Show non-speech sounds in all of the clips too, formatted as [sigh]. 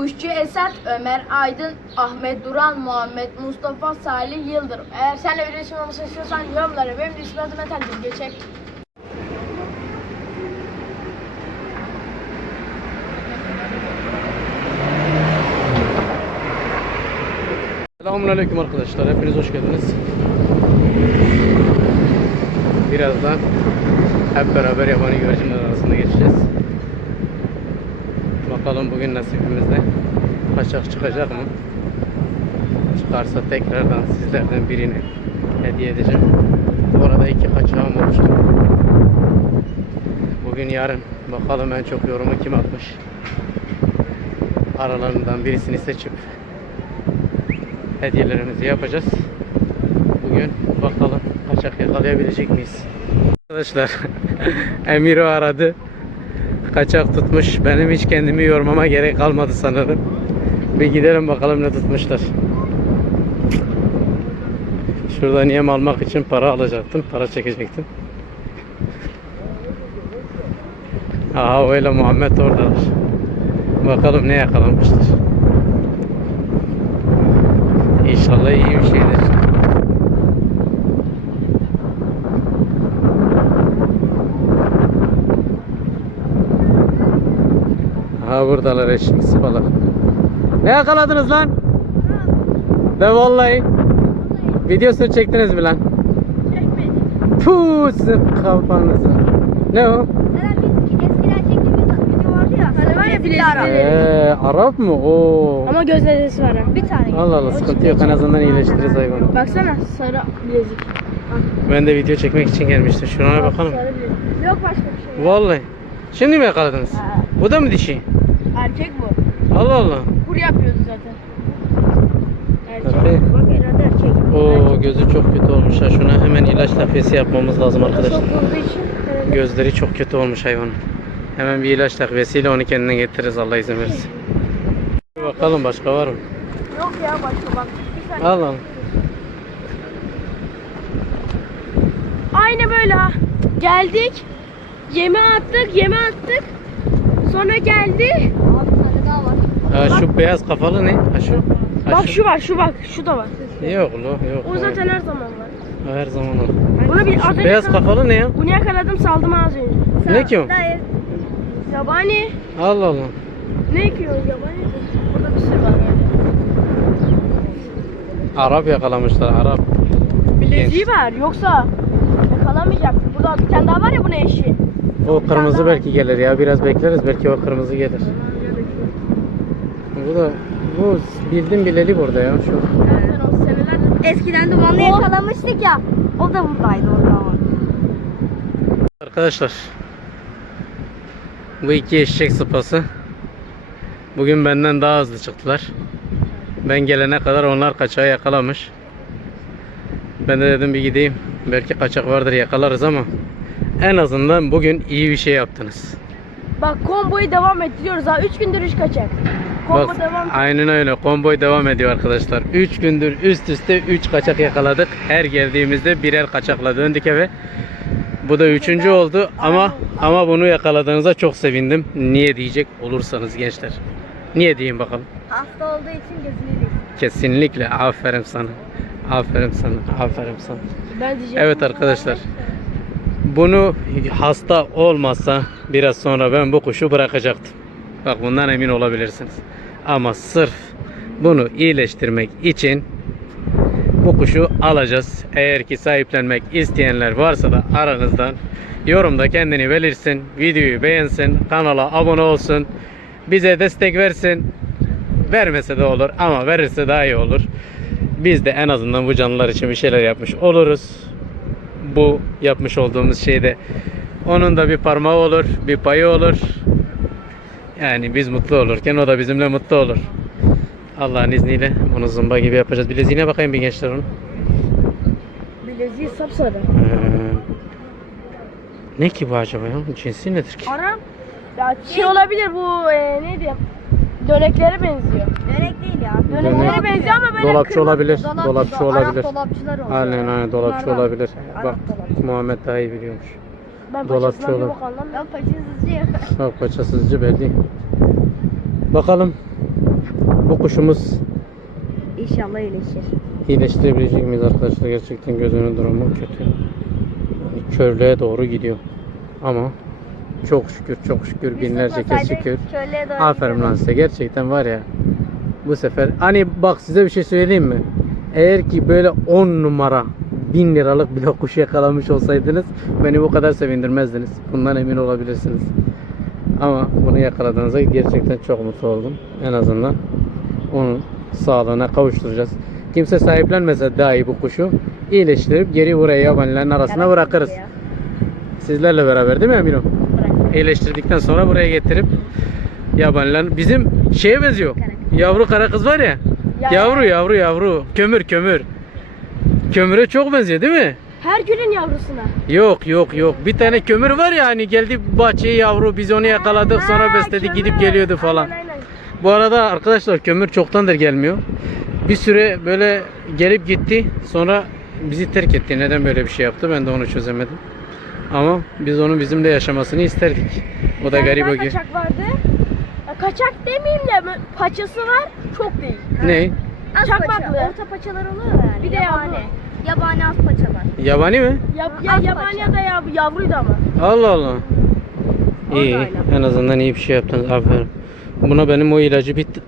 Kuşçu Esat, Ömer Aydın, Ahmet Duran, Muhammed Mustafa, Salih Yıldırım. Eğer sen de resim olmasını istiyorsan yorumlara benim de ismi adıma takip geçecek. Selamünaleyküm arkadaşlar. Hepiniz hoş geldiniz. Birazdan hep beraber yabani güvercinler arasında geçeceğiz. Bakalım bugün nasibimizde kaçak çıkacak mı? Çıkarsa tekrardan sizlerden birini hediye edeceğim. Orada iki kaçağım olmuştu. Bugün yarın bakalım en çok yorumu kim atmış. Aralarından birisini seçip hediyelerimizi yapacağız. Bugün bakalım kaçak yakalayabilecek miyiz? Arkadaşlar [laughs] Emiro aradı. Kaçak tutmuş. Benim hiç kendimi yormama gerek kalmadı sanırım. Bir gidelim bakalım ne tutmuşlar. Şuradan yem almak için para alacaktım. Para çekecektim. Aha öyle Muhammed oradalar. Bakalım ne yakalanmıştır. İnşallah iyi bir şeydir. Ha buradalar eşek sıpalar. Ne yakaladınız lan? De vallahi. Videosunu çektiniz mi lan? Çekmedik. Puh sizin kafanıza. Ne o? Eskiden çektiğimiz video vardı ya. Hani var ya bir ara. bilezikleri. Ee, Arap mı? Oo. Ama göz lezzesi var ha. Bir tane. Allah Allah sıkıntı yok en azından iyileştiririz hayvanı. Baksana sarı bilezik. Ben de video çekmek için gelmiştim. Şuna bakalım. Sarı bilezik. Yok başka bir şey. Vallahi. Şimdi mi yakaladınız? Ha. Bu da mı dişi? Erkek bu. Allah Allah. Kur yapıyordu zaten. Erkek. Bakayım. Bak herhalde erkek. Oo gözü çok kötü olmuş ha. Şuna hemen ilaç takviyesi yapmamız lazım arkadaşlar. Çok olduğu için. Gözleri çok kötü olmuş hayvanın. Hemen bir ilaç takviyesiyle onu kendine getiririz Allah izin verirse. Bakalım başka var mı? Yok ya başka bak. Bir al. Aynı böyle ha. Geldik. Yeme attık, yeme attık. Sonra geldi. Abi bir tane daha var. Ha, şu beyaz kafalı ne? Ha şu. Ha, Bak şu var, şu bak, şu da var. Yok lo yok. O zaten her zaman var. Her zaman o. Bunu bir az önce Beyaz yakaladım. kafalı ne ya? Bunu yakaladım, saldım az önce. Ne ki o? Yabani. Allah Allah. Ne ki o yabani? Burada bir sürü var. Arap yakalamışlar Arap. Bileziği var, yoksa yakalamayacak. Burada bir tane daha var ya bunun eşi. O kırmızı belki gelir ya biraz bekleriz belki o kırmızı gelir. Bu da bu bildim bileli burada ya şu. Eskiden dumanlı yakalamıştık ya. O da buradaydı o zaman. Arkadaşlar bu iki eşek sıpası bugün benden daha hızlı çıktılar. Ben gelene kadar onlar kaçağı yakalamış. Ben de dedim bir gideyim. Belki kaçak vardır yakalarız ama en azından bugün iyi bir şey yaptınız. Bak komboyu devam ettiriyoruz ha. 3 gündür iş kaçak. Kombo Bak, devam. aynen öyle. Konvoy devam ediyor arkadaşlar. 3 gündür üst üste 3 kaçak yakaladık. Her geldiğimizde birer kaçakla döndük eve. Bu da üçüncü oldu ama ama bunu yakaladığınıza çok sevindim. Niye diyecek olursanız gençler. Niye diyeyim bakalım. Hasta olduğu için değil. Kesinlikle aferin sana. Aferin sana. Aferin sana. Ben diyeceğim. Evet arkadaşlar. Bunu hasta olmasa biraz sonra ben bu kuşu bırakacaktım. Bak bundan emin olabilirsiniz. Ama sırf bunu iyileştirmek için bu kuşu alacağız. Eğer ki sahiplenmek isteyenler varsa da aranızdan yorumda kendini belirsin, videoyu beğensin, kanala abone olsun, bize destek versin. Vermese de olur ama verirse daha iyi olur. Biz de en azından bu canlılar için bir şeyler yapmış oluruz. Bu yapmış olduğumuz şeyde onun da bir parmağı olur, bir payı olur. Yani biz mutlu olurken o da bizimle mutlu olur. Allah'ın izniyle onu zımba gibi yapacağız. Bileziğine bakayım bir gençler onun. Bileziği sapsarı. Ee, ne ki bu acaba ya? Cinsi nedir ki? Arap. Ya şey olabilir bu e, neydi? Döneklere benziyor. Dönek değil ya. Döneklere Dolap- benziyor ama böyle Dolapçı kırmızı- olabilir. Dolapçı- Dolapçı Arap olabilir. dolapçılar oluyor. Aynen aynen dolapçı Bunlardan. olabilir. Arap Bak dolapçı. Muhammed daha iyi biliyormuş. Ben Dolapçı paçasından bir bok anlamıyorum. Ben paçasızcıyım. [laughs] Bak paçasızcı belli. Bakalım bu kuşumuz İnşallah iyileşir. iyileştirebilecek miyiz arkadaşlar? Gerçekten gözünün durumu kötü. Yani körlüğe doğru gidiyor. Ama çok şükür çok şükür binlerce kez şükür. Aferin lan size gerçekten var ya bu sefer hani bak size bir şey söyleyeyim mi? Eğer ki böyle 10 numara 1000 liralık bile kuş yakalamış olsaydınız beni bu kadar sevindirmezdiniz. Bundan emin olabilirsiniz. Ama bunu yakaladığınızda gerçekten çok mutlu oldum. En azından onun sağlığına kavuşturacağız. Kimse sahiplenmese dahi bu kuşu iyileştirip geri buraya yabanilerin arasına bırakırız. Sizlerle beraber değil mi Emino? İyileştirdikten sonra buraya getirip yabaniler bizim şeye benziyor. Yavru kara kız var ya. Ya- Yavru yavru yavru. Kömür kömür. Kömüre çok benziyor değil mi? Her gülün yavrusuna. Yok yok yok. Bir tane kömür var ya hani geldi bahçeye yavru biz onu yakaladık sonra besledik gidip geliyordu falan. Aynen, aynen. Bu arada arkadaşlar kömür çoktandır gelmiyor. Bir süre böyle gelip gitti. Sonra bizi terk etti. Neden böyle bir şey yaptı ben de onu çözemedim. Ama biz onun bizimle yaşamasını isterdik. O da garip o gibi. Kaçak vardı. Ya kaçak demeyeyim de paçası var çok değil. Ne? Az Çakmaklı. paça, orta paçalar oluyor yani. Bir de yabani. yavru. Yabani az paçalar. Yabani mi? Ya, ya Az yabani paça. ya da yav- yavruydu ama. Allah Allah. İyi. En azından iyi bir şey yaptınız. Aferin. Buna benim o ilacı bir t-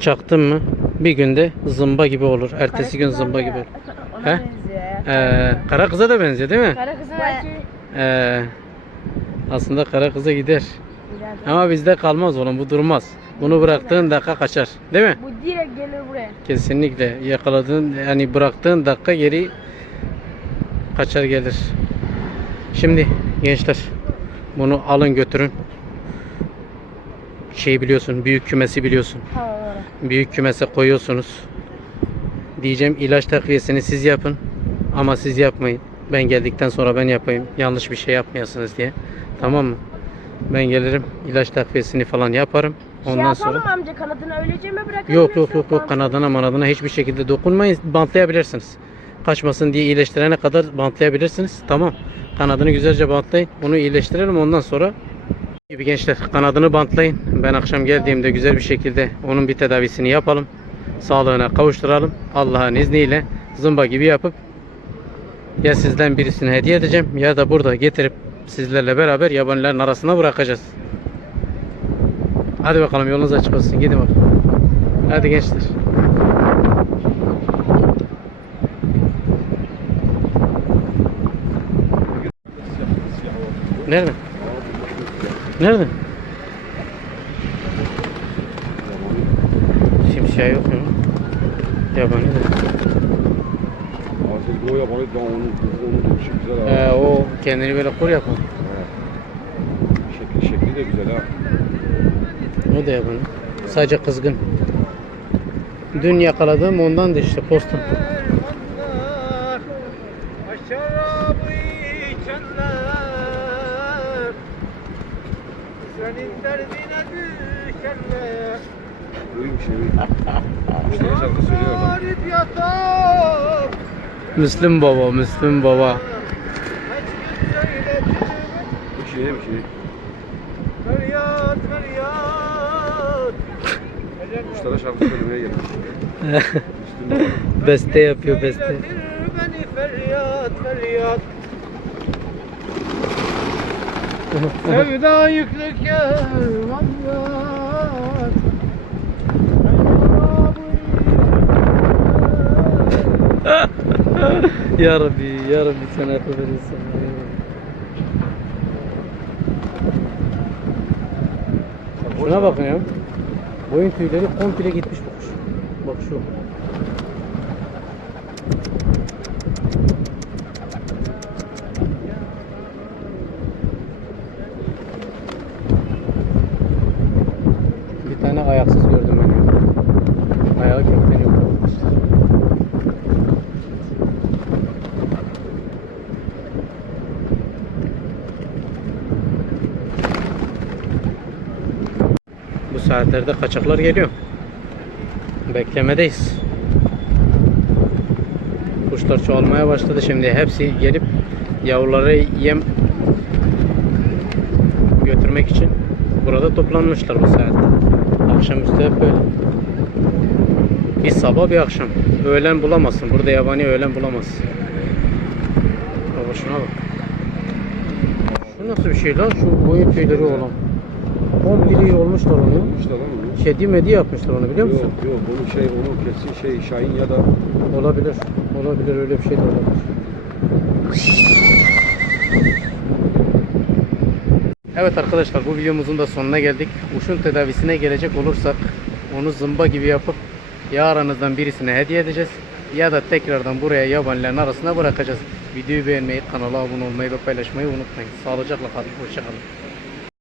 çaktım mı bir günde zımba gibi olur. Ertesi gün zımba gibi olur. Ona He? benziyor ya. Ee, kara kıza da benziyor değil mi? Kara kızın erkeği. Ee, aslında kara kıza gider. Gider. Ama bizde kalmaz oğlum bu durmaz. Bunu bıraktığın dakika kaçar. Değil mi? Bu direkt gelir buraya. Kesinlikle yakaladığın yani bıraktığın dakika geri kaçar gelir. Şimdi gençler bunu alın götürün. Şey biliyorsun büyük kümesi biliyorsun. Tamam. Büyük kümese koyuyorsunuz. Diyeceğim ilaç takviyesini siz yapın. Ama siz yapmayın. Ben geldikten sonra ben yapayım. Yanlış bir şey yapmayasınız diye. Tamam mı? Ben gelirim ilaç takviyesini falan yaparım. Ondan şey sonra yapalım amca kanadını öylece mi bırakalım? Yok yok yok yok kanadına manadına hiçbir şekilde dokunmayın. Bantlayabilirsiniz. Kaçmasın diye iyileştirene kadar bantlayabilirsiniz. Tamam. Kanadını güzelce bantlayın. Onu iyileştirelim ondan sonra gibi gençler kanadını bantlayın. Ben akşam geldiğimde güzel bir şekilde onun bir tedavisini yapalım. Sağlığına kavuşturalım. Allah'ın izniyle zımba gibi yapıp ya sizden birisini hediye edeceğim ya da burada getirip sizlerle beraber yabanilerin arasına bırakacağız. Hadi bakalım yolunuz açık olsun. Gidin bakalım. Hadi gençler. Nerede? Nerede? Simsiyah yok ya. Yabani de. Asil o yabancı da onun, onun duruşu güzel Ee, ha. o kendini böyle kur yapan. Şekli, şekli de güzel ha. O da yabani. Sadece kızgın. Dün yakaladığım ondan da işte posta. Senin derdine düşenler bir şey. İşte şarkı söylüyor adam. Müslüm baba, Müslüm baba. Bir şey bir şey. Feryat feryat Kuşlara şarkı söylemeye gelmiş. Beste yapıyor beste. Beni feryat feryat Sevda yüklü kervanlar ya Rabbi, ya Rabbi sen akıl verirsin. Şuna bakın ya. Boyun tüyleri komple gitmiş bu kuş. Bak şu. Bir tane ayaksız gördüm ben. ya. Ayağı kökten yok. arkadaşlar. Bu saatlerde kaçaklar geliyor. Beklemedeyiz. Kuşlar çoğalmaya başladı şimdi. Hepsi gelip yavruları yem götürmek için burada toplanmışlar bu saatte. Akşamüstü hep böyle. Bir sabah bir akşam. Öğlen bulamazsın. Burada yabani öğlen bulamazsın. Baba şuna bak. Şu nasıl bir şey lan? Şu boyun tüyleri olan. 11 iyi olmuşlar onu. İşte lan onu. Kedi medi yapmışlar onu biliyor musun? Yok yok onu şey onu kesin şey Şahin ya da Olabilir. Olabilir öyle bir şey de olabilir. Evet arkadaşlar bu videomuzun da sonuna geldik. Uşun tedavisine gelecek olursak onu zımba gibi yapıp ya aranızdan birisine hediye edeceğiz ya da tekrardan buraya yabanilerin arasına bırakacağız. Videoyu beğenmeyi, kanala abone olmayı ve paylaşmayı unutmayın. Sağlıcakla kalın. Hoşçakalın.